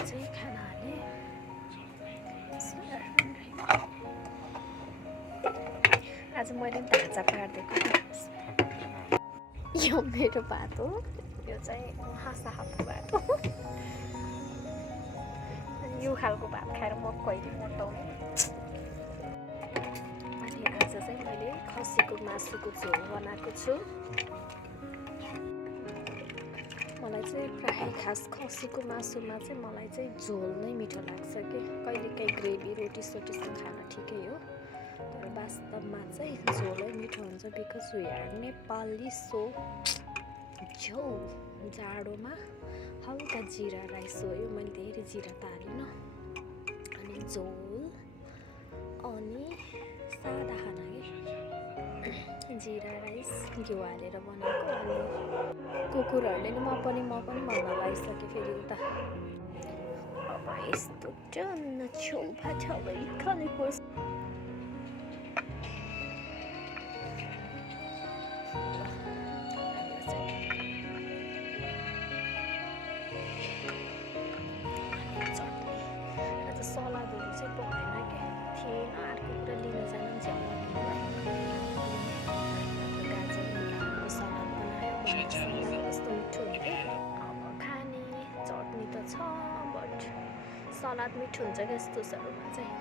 चाहिँ खाना हालेँ। आज मैले ढाँचा पारिदिएको। यो मेरो भात हो, यो चाहिँ साहबको भात हो। अनि यो खालको भात खाएर म कहिले मोटाउने। अनि आज चाहिँ मैले खसीको मासुको झोल बनाएको छु। मलाई चाहिँ प्रायः खास खसीको मासुमा चाहिँ मलाई चाहिँ झोल नै मिठो लाग्छ कि कहिलेकाहीँ ग्रेभी रोटी सोटीसँग खान ठिकै हो, तर वास्तवमा चाहिँ झोलै मिठो हुन्छ। Because we are Nepali, so झोल। जाडोमा हल्का जिरा राइस हो, यो मैले धेरै जिरा त हालिनँ। अनि झोल अनि सादा खाना कि जिरा राइस घिउ हालेर बनाएको। अनि कुकुरहरूले नि म पनि भन्न लागिसकेँ फेरि उता। अब यस्तो टन्न झोल भात खानै पर्छ। सलादहरू चाहिँ भएन क्या, थिएन। अर्को कुरा लिन जानु झ्याउलाई गाजर मुलाको सलाद बनायो। सलाद कस्तो मिठो हुन्थ्यो। अब खाने चटनी त छ, बट सलाद मिठो हुन्छ क्या यस्तो साह्रोमा चाहिँ।